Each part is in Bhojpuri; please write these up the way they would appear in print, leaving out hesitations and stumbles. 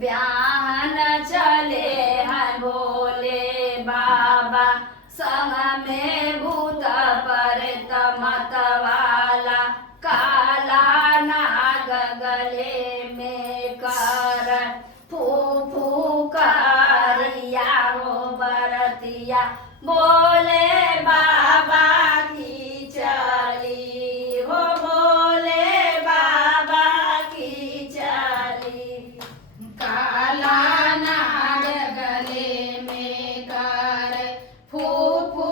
ब्याहन चले हैं भोले बाबा, संग में भूत प्रेत मतवाला, काला नाग गले में कर, फू फू करिया हो बरतिया, बोले बाबा की चली हो, बोले बाबा की चली। काला नाग गले में कर, फू फू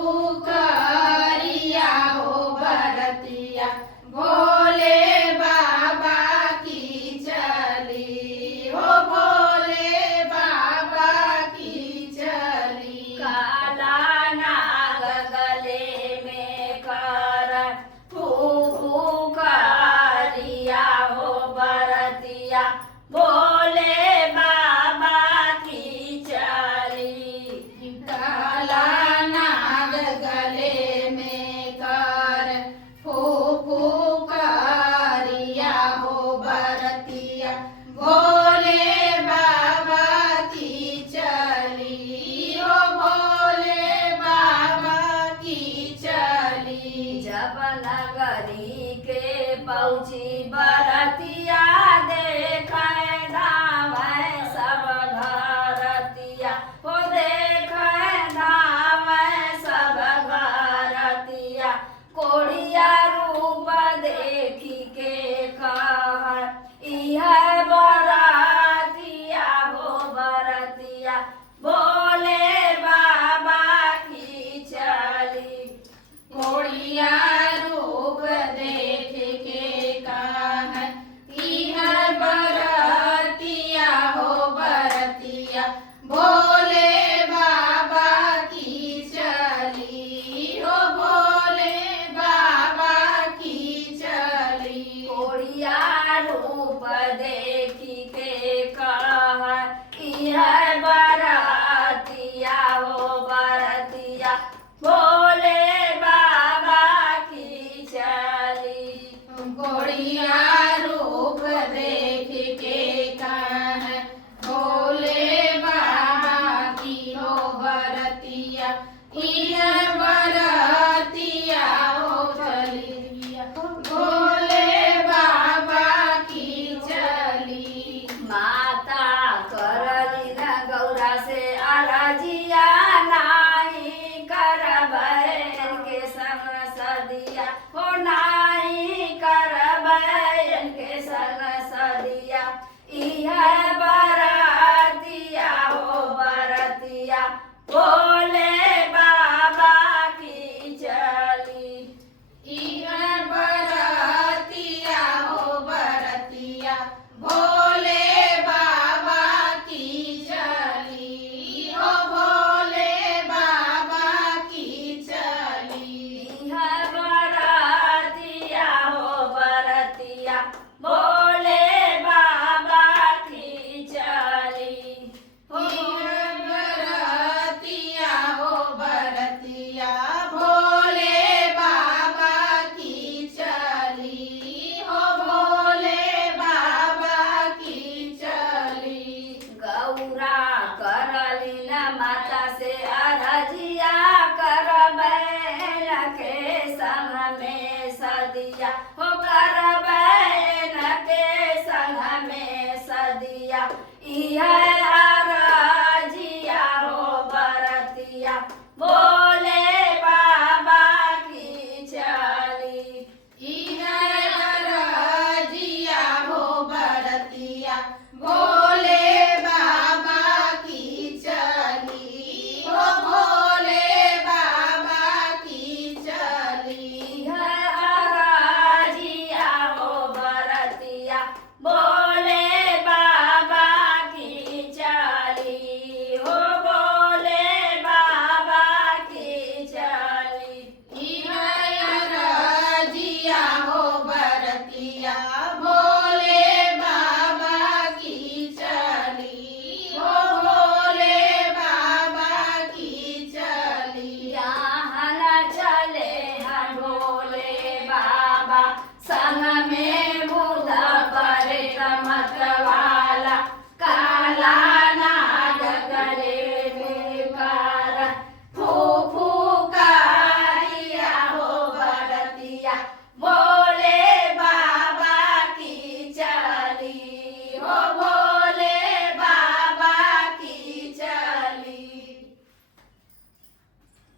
करिया हो बरतिया, भोले बाबा की चली हो, भोले बाबा की चली। काला नाग गले में कर, फू फू करिया हो बरतिया, बोले बाबा की चली। काला नाग गले में कर, फू फू करिया हो बरतिया, भोले बाबा की चली हो, भोले बाबा की चली। जब नगरी के पहुँची बरतिया, देखे धावे सब घरतिया, हो देखे धावे सब घरतिया, कोढ़िया रूप देखी के कह, इह बरतिया हो बरतिया, बोले बाबा की चली। कोढ़िया रूप देख के कह, इह बरतिया हो बरतिया, भोले बाबा की चली हो, भोले बाबा की चली। कोढ़िया रूप देखी के कह, इह बरतिया हो बरतिया, बोले बाबा की चली। कोढ़िया रूप देख के कह, भोले बाबा की हो बरतिया, इह बरतिया हो चली, भोले बाबा की चली। माता करली न गौरा से अरजिया, नाही करबै इनके संग सदिया, हो नाही करबै इनके संग सदिया, इह बरतिया हो बरतिया, बोले बाबा की चली। इह बरतिया हो बरतिया, भोले बाबा की चली हो, भोले बाबा की चली। इह बरतिया हो बरतिया, बोले बाबा की चली। इह बरतिया हो बरतिया, भोले बाबा की चली हो, भोले बाबा की चली। गौरा करली न माता से अरजिया, करबै के संग में सदिया, हो करबै के संग में सदिया, इह अरजिया हो बरतिया, बोले बाबा की चली। इह बरतिया हो बरतिया, भोले बाबा की चली हो, भोले बाबा की चली। इह अरजिया हो बरतिया, बोले बाबा की बोले